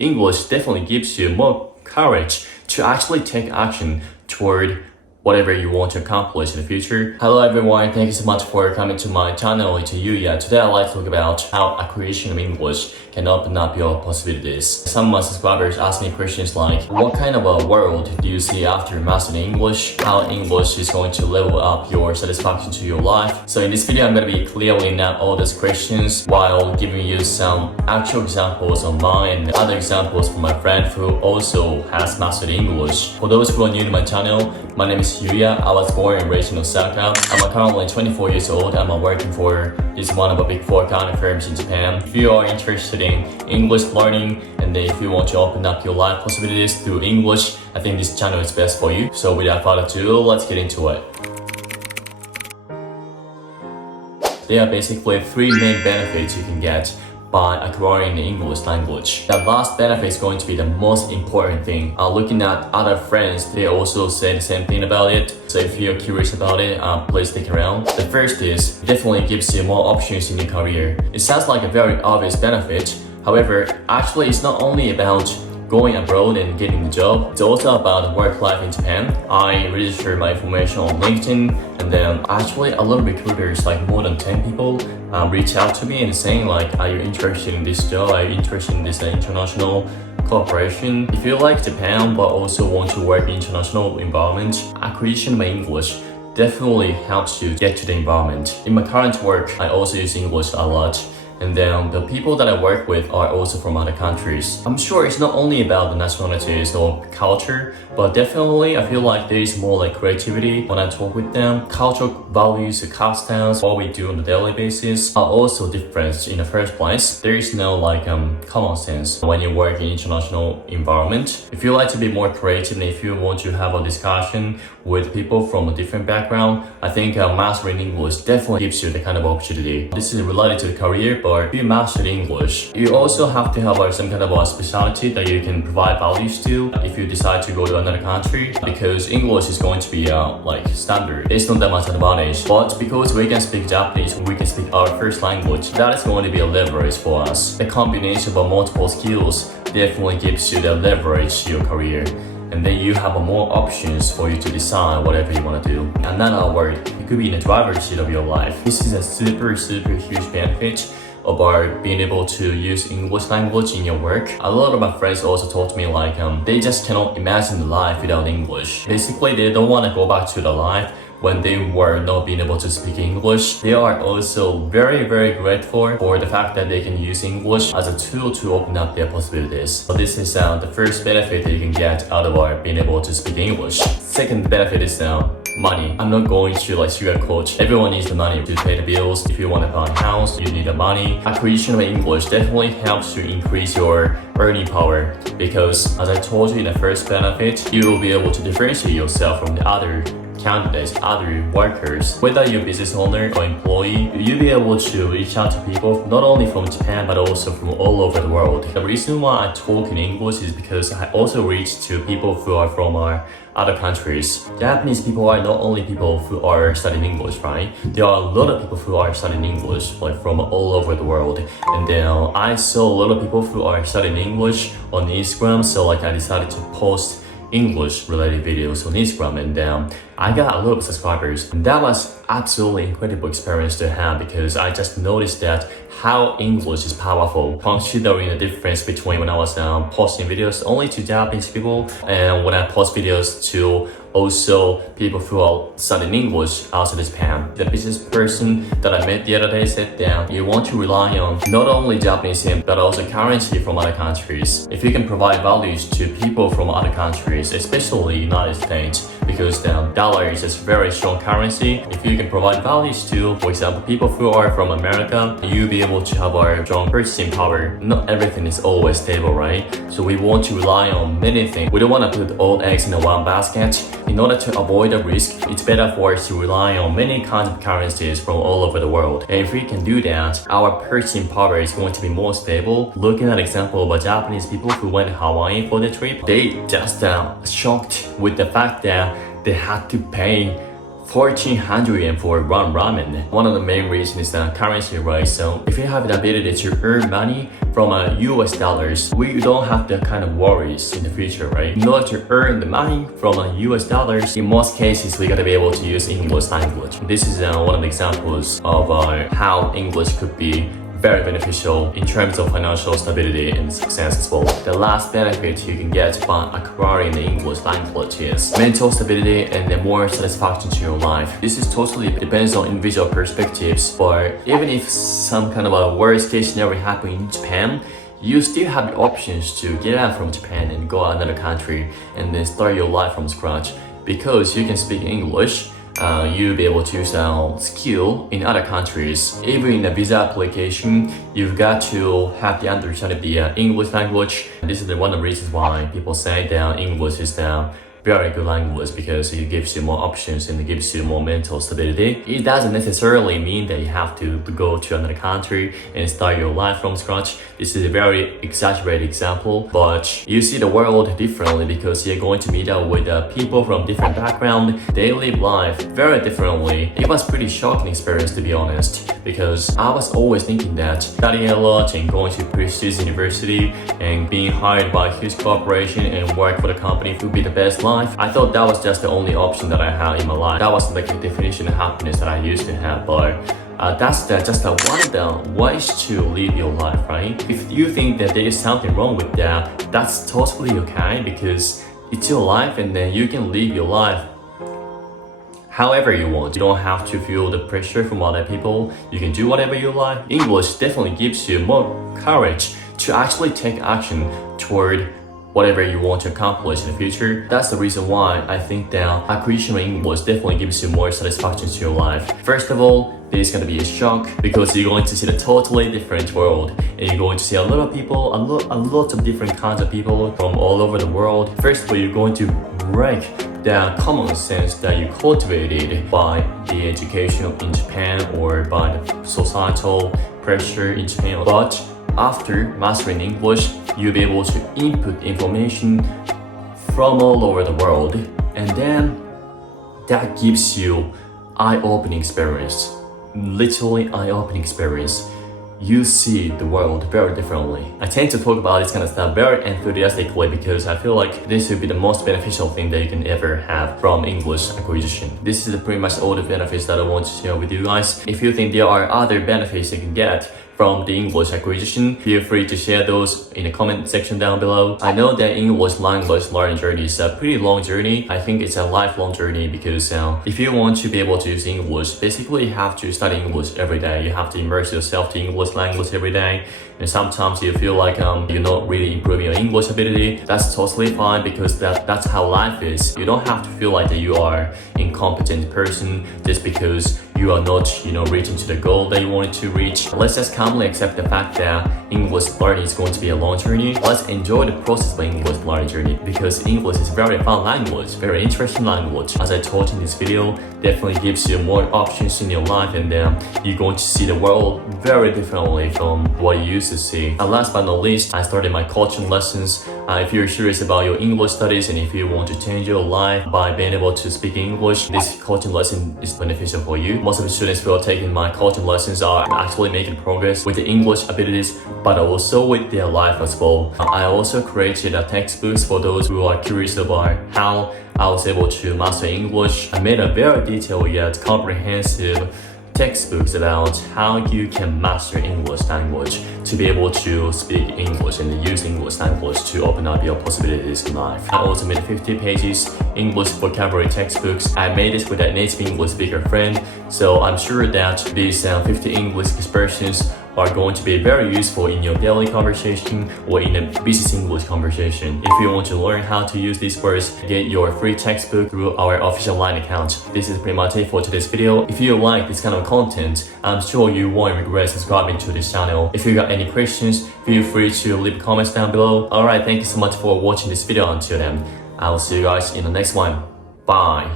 English definitely gives you more courage to actually take action toward whatever you want to accomplish in the future. Hello everyone, thank you so much for coming to my channel. It's Yuya. Today I'd like to talk about how acquisition of English can open up your possibilities. Some of my subscribers ask me questions like, what kind of a world do you see after mastering English? How English is going to level up your satisfaction to your life? So in this video, I'm going to be clearly not all those questions while giving you some actual examples of mine and other examples from my friend who also has mastered English. For those who are new to my channel, my name is Yuya. I was born and raised in Osaka. I'm currently 24 years old. I'm working for one of the big four accounting firms in Japan. If you are interested in English learning and if you want to open up your life possibilities through English, I think this channel is best for you. So without further ado, let's get into it. There are basically three main benefits you can get by acquiring the English language. The last benefit is going to be the most important thing. Looking at other friends, they also say the same thing about it. So if you're curious about it, please stick around. The first is, it definitely gives you more options in your career. It sounds like a very obvious benefit. However, actually it's not only about going abroad and getting the job. It's also about work life in Japan. I registered my information on LinkedIn, and then actually a lot of recruiters, like more than 10 people, reach out to me and saying like, are you interested in this job? Are you interested in this international cooperation? If you like Japan but also want to work in international environment, acquisition of English definitely helps you get to the environment. In my current work, I also use English a lot. And then the people that I work with are also from other countries. I'm sure it's not only about the nationalities or culture, but definitely I feel like there is more like creativity when I talk with them. Cultural values, customs, what we do on a daily basis are also different in the first place. There is no like common sense when you work in international environment. If you like to be more creative and if you want to have a discussion with people from a different background, I think mastering English definitely gives you the kind of opportunity. This is related to the career, but if you master English, you also have to have some kind of a specialty that you can provide values to if you decide to go to another country, because English is going to be like standard. It's not that much advantage, but because we can speak Japanese, we can speak our first language, that is going to be a leverage for us. The combination of multiple skills definitely gives you the leverage to your career. And then you have more options for you to decide whatever you want to do. Another word, you could be in the driver's seat of your life. This is a super huge benefit about being able to use English language in your work. A lot of my friends also told me like they just cannot imagine the life without English. Basically, they don't want to go back to the life when they were not being able to speak English. They are also very grateful for the fact that they can use English as a tool to open up their possibilities. So this is the first benefit that you can get out of being able to speak English. Second benefit is money. I'm not going to like sugarcoat. Everyone needs the money to pay the bills. If you want to buy a house, you need the money. Acquisition of English definitely helps you increase your earning power, because as I told you in the first benefit, you will be able to differentiate yourself from the other candidates, other workers. Whether you're a business owner or employee, you'll be able to reach out to people not only from Japan but also from all over the world. The reason why I talk in English is because I also reach to people who are from other countries. Japanese people are not only people who are studying English, right? There are a lot of people who are studying English like from all over the world. And then I saw a lot of people who are studying English on Instagram, so like I decided to post English related videos on Instagram, and I got a lot of subscribers. And that was absolutely incredible experience to have, because I just noticed that how English is powerful, considering the difference between when I was posting videos only to Japanese people and when I post videos to also people who are studying English outside Japan. The business person that I met the other day said that you want to rely on not only Japanese yen but also currency from other countries. If you can provide values to people from other countries, especially United States, because the dollar is just very strong currency. If you can provide values to, for example, people who are from America, you'll be able to have a strong purchasing power. Not everything is always stable, right? So we want to rely on many things. We don't want to put all eggs in one basket. In order to avoid the risk, it's better for us to rely on many kinds of currencies from all over the world. And if we can do that, our purchasing power is going to be more stable. Looking at an example of Japanese people who went to Hawaii for the trip, they just shocked with the fact that they had to pay 1,400 yen for one ramen. One of the main reasons is the currency rate. So if you have the ability to earn money from US dollars, we don't have that kind of worries in the future, right? In order to earn the money from US dollars, in most cases, we gotta be able to use English language. This is one of the examples of how English could be very beneficial in terms of financial stability and success as well. The last benefit you can get by acquiring the English language is mental stability and more satisfaction to your life. This is totally depends on individual perspectives, but even if some kind of a worst case scenario happen in Japan, you still have the options to get out from Japan and go another country and then start your life from scratch. Because you can speak English, you'll be able to use skill in other countries. Even in the visa application, you've got to have the understanding of the English language. This is one of the reasons why people say that English is the very good language, because it gives you more options and it gives you more mental stability. It doesn't necessarily mean that you have to go to another country and start your life from scratch. This is a very exaggerated example, but you see the world differently because you're going to meet up with people from different backgrounds. They live life very differently. It was pretty shocking experience, to be honest, because I was always thinking that studying a lot and going to prestigious university and being hired by a huge corporation and work for the company would be the best life. I thought that was just the only option that I had in my life. That was like the definition of happiness that I used to have, but that's just one of the ways to live your life, right? If you think that there is something wrong with that, that's totally okay, because it's your life and then you can live your life however you want. You don't have to feel the pressure from other people. You can do whatever you like. English definitely gives you more courage to actually take action toward whatever you want to accomplish in the future. That's the reason why I think that acquisition of English definitely gives you more satisfaction to your life. First of all, there's gonna be a shock because you're going to see a totally different world, and you're going to see a lot of people, a lot of different kinds of people from all over the world. First of all, you're going to break the common sense that you cultivated by the education in Japan or by the societal pressure in Japan. But after mastering English, you'll be able to input information from all over the world, and then that gives you eye-opening experience, literally eye-opening experience. You see the world very differently. I tend to talk about this kind of stuff very enthusiastically because I feel like this will be the most beneficial thing that you can ever have from English acquisition. This is pretty much all the benefits that I want to share with you guys. If you think there are other benefits you can get from the English acquisition, feel free to share those in the comment section down below. I know that English language learning journey is a pretty long journey. I think it's a lifelong journey because if you want to be able to use English, basically you have to study English every day. You have to immerse yourself to English language every day. And sometimes you feel like you're not really improving your English ability. That's totally fine because that's how life is. You don't have to feel like that you are an incompetent person just because you are not, reaching to the goal that you wanted to reach. Let's just calmly accept the fact that English learning is going to be a long journey. Let's enjoy the process of English learning journey because English is a very fun language, very interesting language. As I taught in this video, definitely gives you more options in your life, and then you're going to see the world very differently from what you used to see. And last but not least, I started my coaching lessons. If you're serious about your English studies and if you want to change your life by being able to speak English, this coaching lesson is beneficial for you. Most of the students who are taking my coaching lessons are actually making progress with the English abilities, but also with their life as well. I also created textbooks for those who are curious about how I was able to master English. I made a very detailed yet comprehensive textbooks about how you can master English language to be able to speak English and use English language to open up your possibilities in life. I also made 50 pages English vocabulary textbooks. I made this with a native English speaker friend, so I'm sure that these 50 English expressions are going to be very useful in your daily conversation or in a business English conversation. If you want to learn how to use these words, get your free textbook through our official LINE account. This is pretty much it for today's video. If you like this kind of content, I'm sure you won't regret subscribing to this channel. If you got any questions, feel free to leave comments down below. Alright, thank you so much for watching this video. Until then, I will see you guys in the next one. Bye.